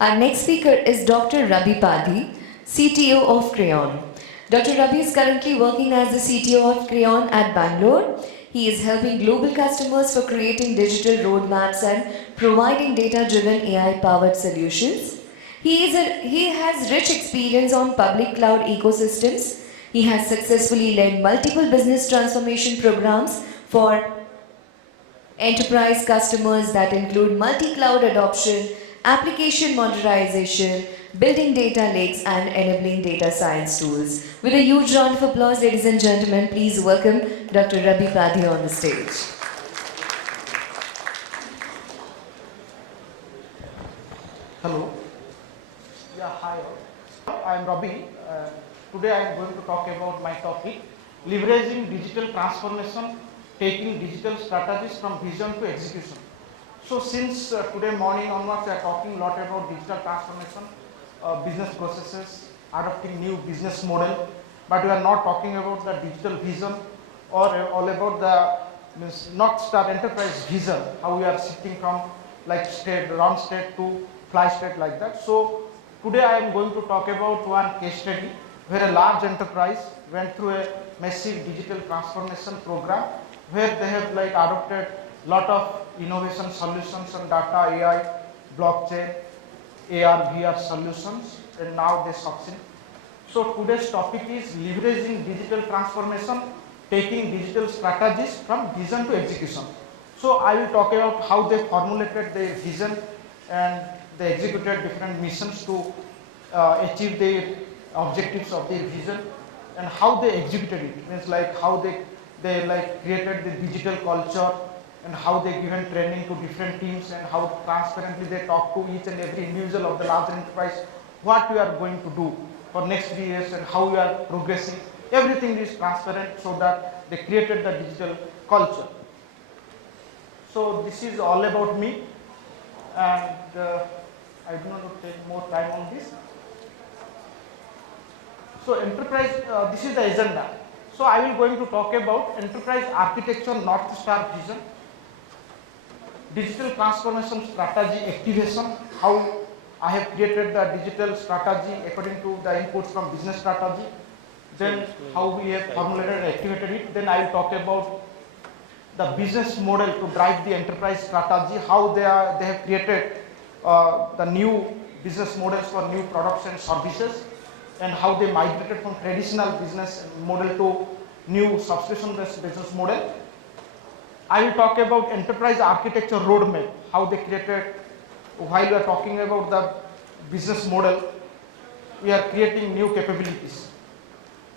Our next speaker is Dr. Rabi Padhy, CTO of Crayon. Dr. Rabi is currently working as the CTO of Crayon at Bangalore. He is helping global customers for creating digital roadmaps and providing data-driven AI-powered solutions. He has rich experience on public cloud ecosystems. He has successfully led multiple business transformation programs for enterprise customers that include multi-cloud adoption, application modernization, building data lakes, and enabling data science tools. With a huge round of applause, ladies and gentlemen, please welcome Dr. Rabi Padhy on the stage. Hello. Yeah, hi. I am Rabi. Today I am going to talk about my topic, leveraging digital transformation, taking digital strategies from vision to execution. So since today morning onwards, we are talking a lot about digital transformation, business processes, adopting new business model, but we are not talking about the digital vision or all about the North Star enterprise vision, how we are shifting from like state, round state to fly state like that. So today I am going to talk about one case study where a large enterprise went through a massive digital transformation program where they have like adopted lot of innovation solutions on data, AI, blockchain, AR, VR solutions, and now they succeed. So today's topic is leveraging digital transformation, taking digital strategies from vision to execution. So I will talk about how they formulated their vision and they executed different missions to achieve their objectives of their vision, and how they executed it. Means like how they like created the digital culture, and how they given training to different teams, and how transparently they talk to each and every individual of the large enterprise what we are going to do for next 3 years and how we are progressing. Everything is transparent so that they created the digital culture. So this is all about me, and I do not want to take more time on this. So enterprise, this is the agenda. So I will going to talk about enterprise architecture, North Star vision, digital transformation strategy activation, how I have created the digital strategy according to the inputs from business strategy, then how we have formulated and activated it. Then I will talk about the business model to drive the enterprise strategy, how they have created the new business models for new products and services, and how they migrated from traditional business model to new subscription-based business model. I will talk about enterprise architecture roadmap, how they created. While we are talking about the business model, we are creating new capabilities.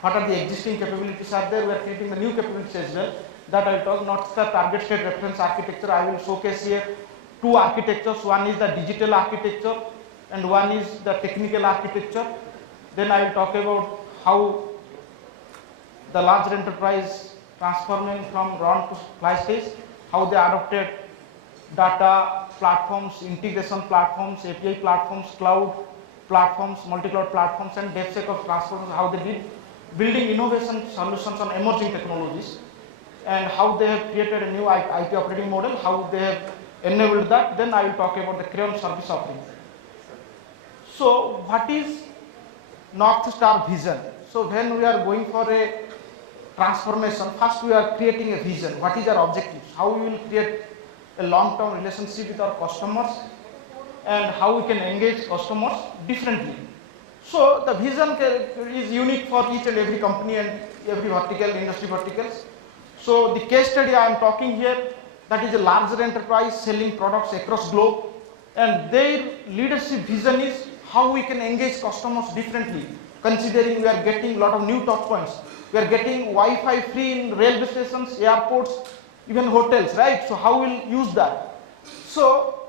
What are the existing capabilities are there? We are creating the new capabilities as well. That I will talk, not the target state reference architecture. I will showcase here two architectures. One is the digital architecture and one is the technical architecture. Then I will talk about how the large enterprise transforming from run to fly stage, how they adopted data platforms, integration platforms, API platforms, cloud platforms, multi-cloud platforms, and DevSecOps transformations, how they did building innovation solutions on emerging technologies, and how they have created a new IT operating model, how they have enabled that. Then I will talk about the Crayon service offering. So what is North Star vision? So when we are going for a transformation, first we are creating a vision. What is our objectives? How we will create a long-term relationship with our customers, and how we can engage customers differently. So the vision is unique for each and every company and every vertical, industry verticals. So the case study I am talking here, that is a larger enterprise selling products across globe, and their leadership vision is how we can engage customers differently, considering we are getting a lot of new touch points. We are getting Wi-Fi free in railway stations, airports, even hotels, right? So how we'll use that? So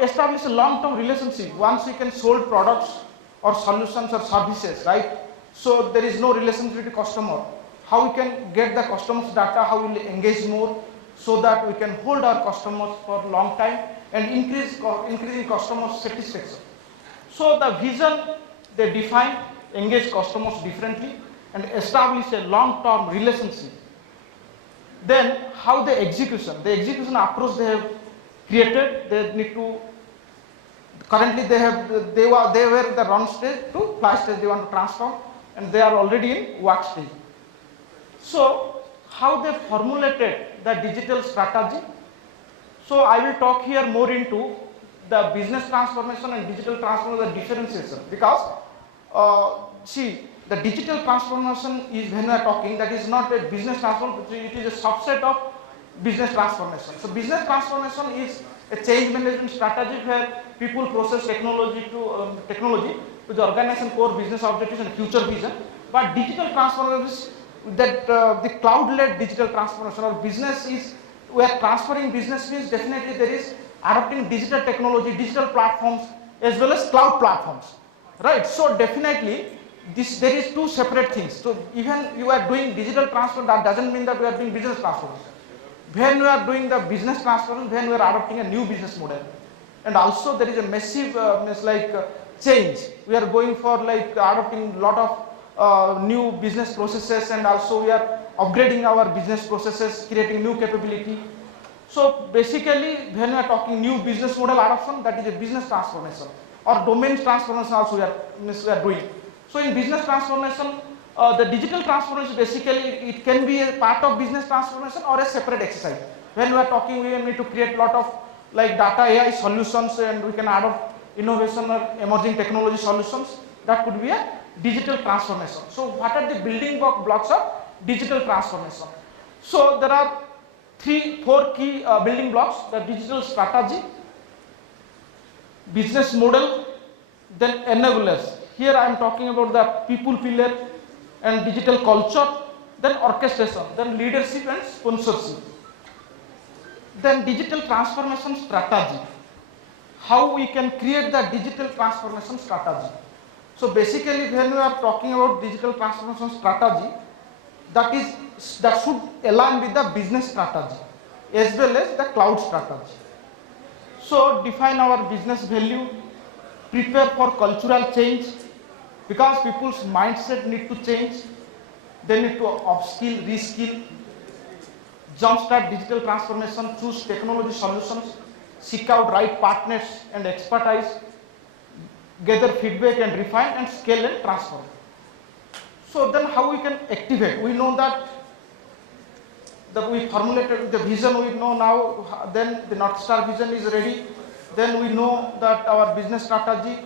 establish a long-term relationship. Once we can sold products or solutions or services, right? So there is no relationship with the customer. How we can get the customer's data, how we will engage more, so that we can hold our customers for a long time and increasing customer satisfaction. So the vision they define, engage customers differently, and establish a long-term relationship. Then how the execution approach they have created, they need to Currently they were the run stage to fly stage, they want to transform, and they are already in work stage. So how they formulated the digital strategy. So I will talk here more into the business transformation and digital transformation, the differentiation, because see, the digital transformation is, when we are talking, that is not a business transformation, it is a subset of business transformation. So business transformation is a change management strategy where people process technology to the organization core business objectives and future vision. But digital transformation is that the cloud-led digital transformation or business is, we are transferring business means definitely there is adopting digital technology, digital platforms as well as cloud platforms, right? So definitely there is two separate things. So even you are doing digital transfer, that doesn't mean that we are doing business transformation. When we are doing the business transformation, when we are adopting a new business model, and also there is a massive change. We are going for like adopting lot of new business processes, and also we are upgrading our business processes, creating new capability. So basically, when we are talking new business model adoption, that is a business transformation, or domain transformation also we are doing. So in business transformation, the digital transformation basically it can be a part of business transformation or a separate exercise. When we are talking, we need to create lot of like data AI solutions, and we can adopt innovation or emerging technology solutions. That could be a digital transformation. So what are the building blocks of digital transformation? So there are 4 key building blocks: the digital strategy, business model, then enablers. Here I am talking about the people pillar and digital culture, then orchestration, then leadership and sponsorship. Then digital transformation strategy, how we can create the digital transformation strategy. So basically when we are talking about digital transformation strategy, that should align with the business strategy as well as the cloud strategy. So define our business value, prepare for cultural change, because people's mindset need to change, they need to upskill, reskill, jumpstart digital transformation, choose technology solutions, seek out right partners and expertise, gather feedback and refine, and scale and transform. So then how we can activate? We know that we formulated the vision, we know now, then the North Star vision is ready, then we know that our business strategy,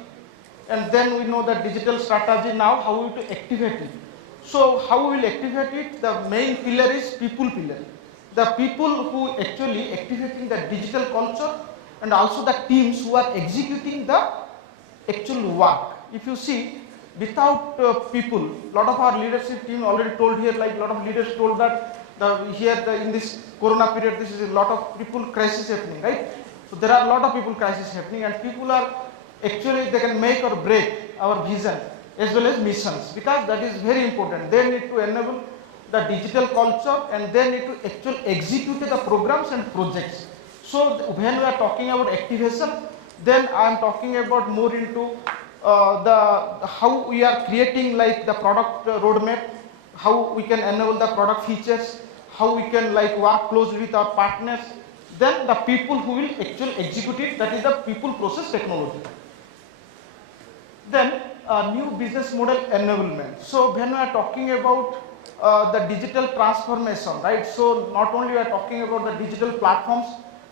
and then we know the digital strategy. Now how we to activate it? So how we will activate it? The main pillar is people pillar. The people who actually activating the digital culture, and also the teams who are executing the actual work. If you see, without people, lot of our leadership team already told here, like lot of leaders told that in this corona period, this is a lot of people crisis happening, right? So there are a lot of people crisis happening, and people are actually, they can make or break our vision as well as missions, because that is very important. They need to enable the digital culture, and they need to actually execute the programs and projects. So when we are talking about activation, then I am talking about more into how we are creating like the product roadmap, how we can enable the product features, how we can like work closely with our partners, then the people who will actually execute it, that is the people process technology. Then new business model enablement. So when we are talking about the digital transformation, right? So not only we are talking about the digital platforms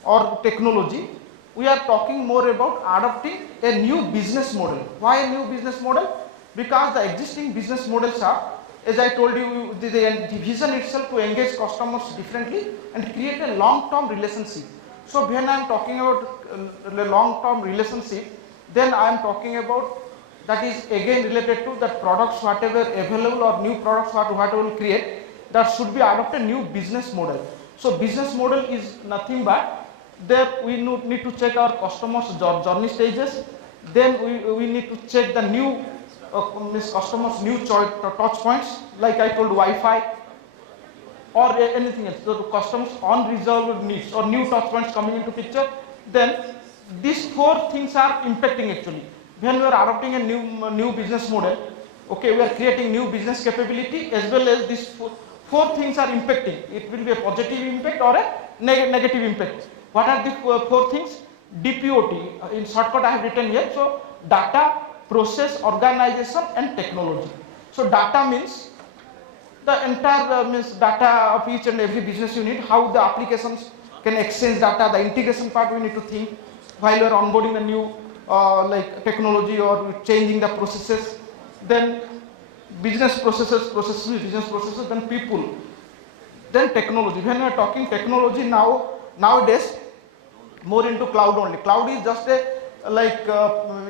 or technology, we are talking more about adopting a new business model. Why a new business model? Because the existing business models are, as I told you, the vision itself to engage customers differently and create a long-term relationship. So when I am talking about a long-term relationship, then I am talking about, that is again related to the products whatever available or new products whatever we create, that should be adopt a new business model. So business model is nothing but, there we need to check our customers journey stages, then we need to check the new customers new touch points, like I told, Wi-Fi or anything else. So the customers unresolved needs or new touch points coming into picture, then these 4 things are impacting actually. When we are adopting a new business model, okay, we are creating new business capability, as well as these 4 things are impacting. It will be a positive impact or a negative impact. What are the 4 things? DPOT, in shortcut I have written here. So data, process, organization and technology. So data means the entire means data of each and every business unit, how the applications can exchange data, the integration part we need to think while you are onboarding a new like technology or changing the processes. Then business processes, business processes, then people, then technology. When we are talking technology nowadays, more into cloud only. Cloud is just a like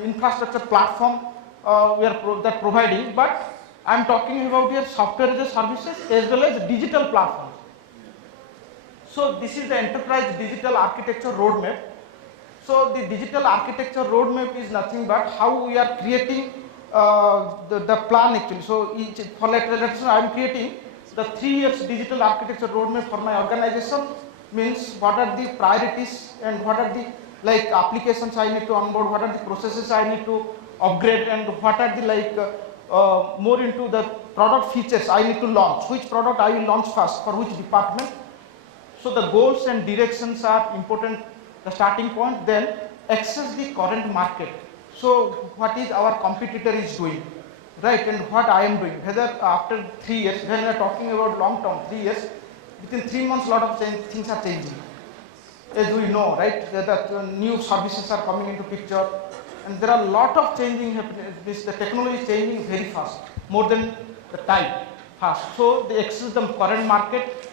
infrastructure platform we are that providing, but I am talking about here software as a services as well as digital platforms. So this is the enterprise digital architecture roadmap. So the digital architecture roadmap is nothing but how we are creating the plan actually. So each for let's say I am creating the 3 years digital architecture roadmap for my organization. Means what are the priorities and what are the like applications I need to onboard, what are the processes I need to upgrade, and what are the like more into the product features I need to launch, which product I will launch first for which department. So the goals and directions are important, the starting point. Then access the current market. So what is our competitor is doing, right, and what I am doing. Whether after 3 years, when we are talking about long term, 3 years, within 3 months, lot of things are changing. As we know, right, that new services are coming into picture, and there are a lot of changing happening. The technology is changing very fast, more than the time fast. So they access the current market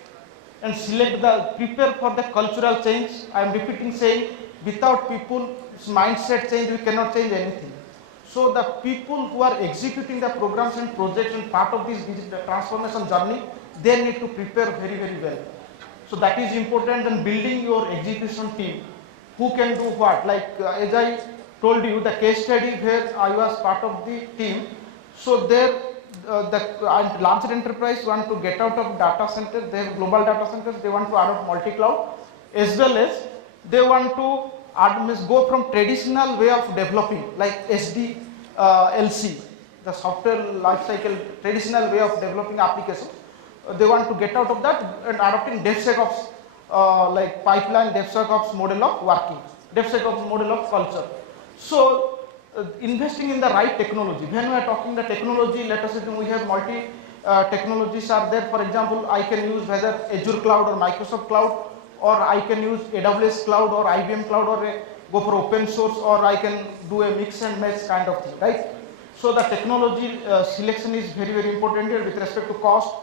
and select the prepare for the cultural change. I am repeating saying, without people's mindset change, we cannot change anything. So the people who are executing the programs and projects and part of this digital transformation journey, they need to prepare very, very well. So that is important. And building your execution team, who can do what. Like as I told you, the case study where I was part of the team. So there the larger enterprise want to get out of data center, they have global data centers, they want to adopt multi-cloud, as well as they want to go from traditional way of developing like SDLC, the software lifecycle, traditional way of developing applications. They want to get out of that and adopting DevSecOps like pipeline DevSecOps model of working, DevSecOps model of culture. So investing in the right technology. When we are talking the technology, let us say we have multi technologies are there. For example, I can use whether Azure Cloud or Microsoft Cloud, or I can use AWS Cloud or IBM Cloud, or go for open source, or I can do a mix and match kind of thing, right? So the technology selection is very, very important here with respect to cost,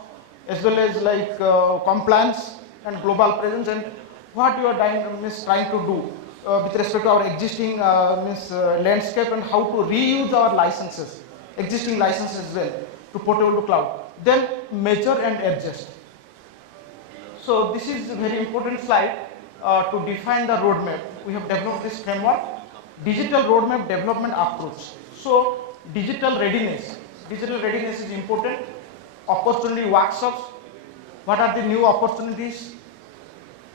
as well as like compliance and global presence, and what you are trying to do with respect to our existing landscape, and how to reuse our licenses, existing licenses as well, to portable to cloud. Then measure and adjust. So this is a very important slide to define the roadmap. We have developed this framework, digital roadmap development approach. So digital readiness is important. Opportunity workshops, what are the new opportunities,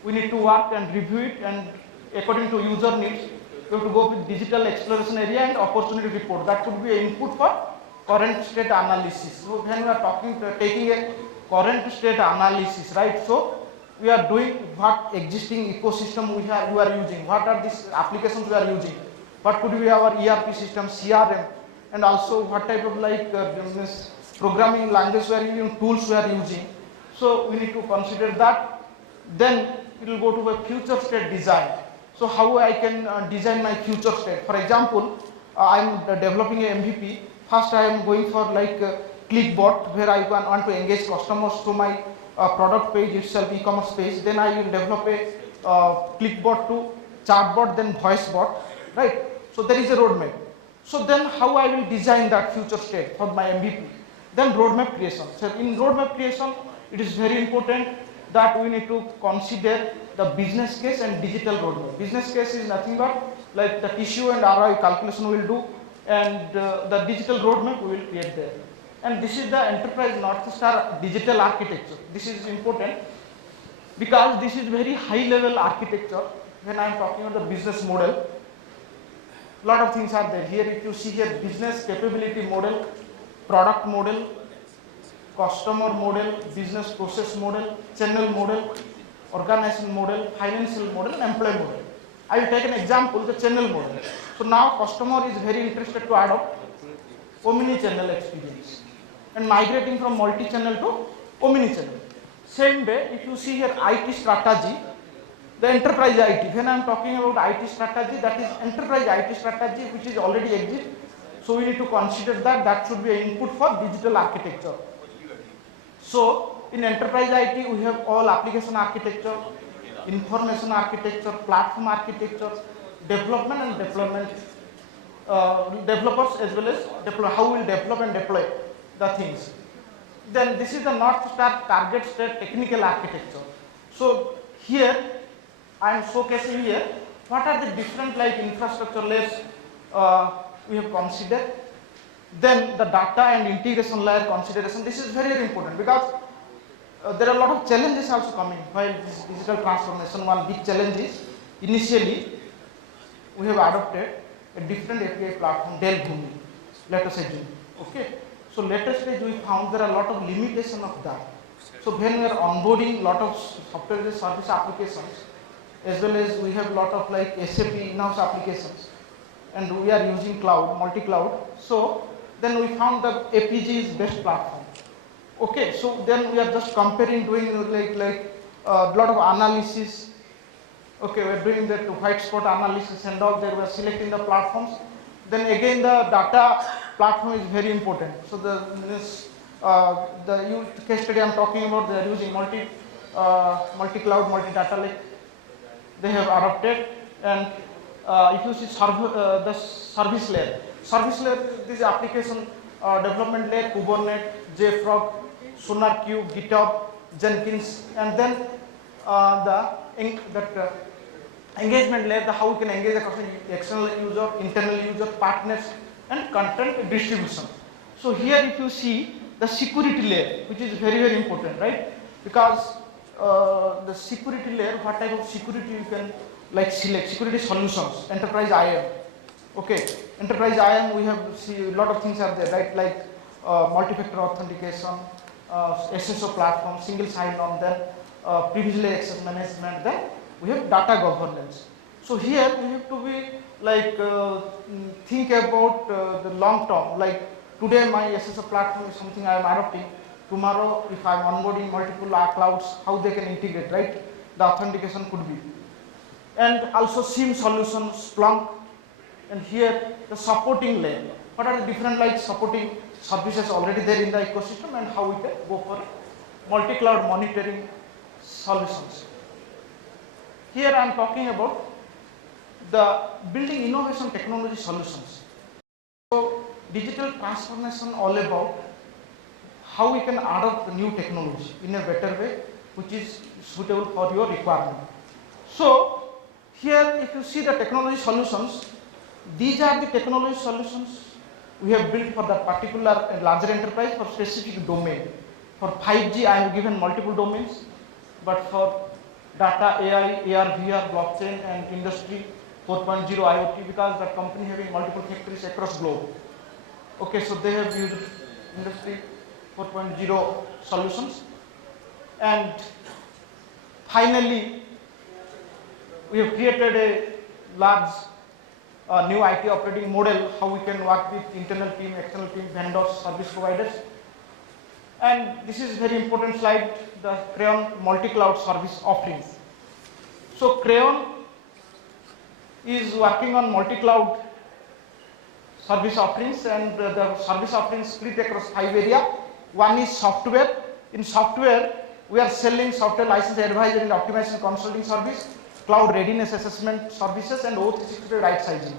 we need to work and review it, and according to user needs, we have to go with digital exploration area and opportunity report. That could be an input for current state analysis. So when we are taking a current state analysis, right? So we are doing what existing ecosystem we are using, what are these applications we are using, what could be our ERP system, CRM, and also what type of like programming language we are using, tools we are using. So we need to consider that. Then it will go to a future state design. So how I can design my future state. For example, I am developing a MVP. First I am going for like clickbot, where I want to engage customers to my product page itself, e-commerce page. Then I will develop a clickbot to chatbot, then voice bot, right? So there is a roadmap. So then how I will design that future state for my MVP. Then roadmap creation. So in roadmap creation, it is very important that we need to consider the business case and digital roadmap. Business case is nothing but like the TCO and ROI calculation we will do, and the digital roadmap we will create there. And this is the enterprise North Star digital architecture. This is important because this is very high level architecture. When I am talking about the business model, lot of things are there. Here if you see here, business capability model, product model, customer model, business process model, channel model, organization model, financial model, and employee model. I will take an example, the channel model. So now customer is very interested to adopt omni-channel experience and migrating from multi-channel to omni-channel. Same way, if you see here IT strategy, the enterprise IT, when I am talking about IT strategy, that is enterprise IT strategy which is already exist. So we need to consider that that should be an input for digital architecture. So in enterprise IT, we have all application architecture, information architecture, platform architecture, development and deployment, developers as well as how we will develop and deploy the things. Then this is the North Star target state technical architecture. So here I am showcasing here what are the different like infrastructure layers we have considered. Then the data and integration layer consideration. This is very, very important because there are a lot of challenges also coming while this digital transformation. One big challenge is initially we have adopted a different API platform, Dell Bhumi, let us assume. Okay. So later stage we found there are a lot of limitation of that. So when we are onboarding a lot of software as a service applications, as well as we have a lot of like SAP in-house applications, and we are using cloud, multi-cloud. So then we found that APG is best platform. Okay, so then we are just comparing, doing like a lot of analysis. Okay, we are doing that white spot analysis and all. There we are selecting the platforms. Then again the data platform is very important. So the case study I am talking about, they are using multi-cloud, multi-data lake. They have adopted, and if you see the service layer, this application development layer, Kubernetes, JFrog, SonarQube, GitHub, Jenkins, and then engagement layer, how we can engage the external user, internal user, partners, and content distribution. So here if you see the security layer, which is very, very important, right? Because the security layer, what type of security you can like select, security solutions, enterprise IAM. Okay, enterprise IAM, we have see a lot of things are there, right? Like multi-factor authentication, SSO platform, single sign-on, then privileged access management, then we have data governance. So here we have to be like think about the long term. Like today my SSO platform is something I am adopting. Tomorrow if I am onboarding multiple clouds, how they can integrate, right? The authentication could be. And also SIEM solutions, Splunk, and here the supporting layer. What are the different like supporting services already there in the ecosystem, and how we can go for multi-cloud monitoring solutions. Here I am talking about the building innovation technology solutions. So digital transformation all about how we can adopt the new technology in a better way, which is suitable for your requirement. So here if you see the technology solutions, these are the technology solutions we have built for that particular larger enterprise for specific domain. For 5G I have given multiple domains, but for data, AI, AR, VR, blockchain, and industry 4.0 IoT, because that company having multiple factories across globe. Okay, so they have used industry 4.0 solutions. And finally, we have created a large new IT operating model, how we can work with internal team, external team, vendors, service providers. And this is very important slide, the Crayon multi-cloud service offerings. So Crayon is working on multi-cloud service offerings, and the service offerings split across 5 areas. One is software. In software, we are selling software license advisory and optimization consulting service, cloud readiness assessment services, and O365 right sizing.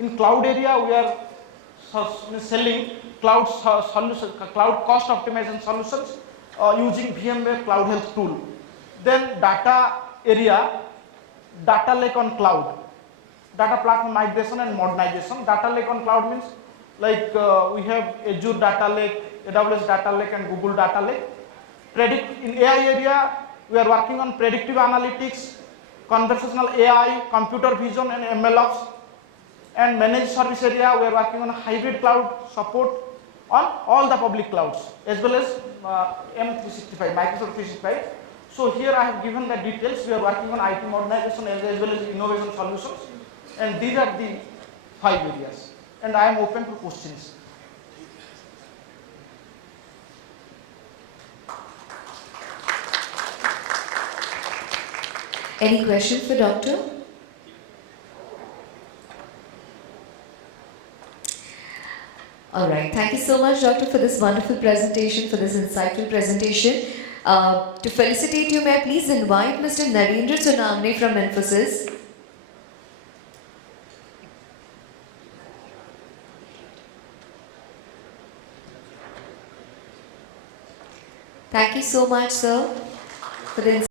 In cloud area, we are selling cloud solutions, cloud cost optimization solutions using VMware Cloud Health tool. Then data area, data lake on cloud, data platform migration and modernization. Data lake on cloud means like we have Azure data lake, AWS data lake, and Google data lake. In AI area, we are working on predictive analytics, conversational AI, computer vision, and MLOps. And managed service area, we are working on hybrid cloud support on all the public clouds, as well as M365, Microsoft 365. So here I have given the details. We are working on IT modernization as well as innovation solutions, and these are the 5 areas. And I am open to questions. Any question for doctor? All right. Thank you so much, doctor, for this wonderful presentation, for this insightful presentation. To felicitate you, may I please invite Mr. Narendra Tsunamne from Infosys. Thank you so much, sir, for the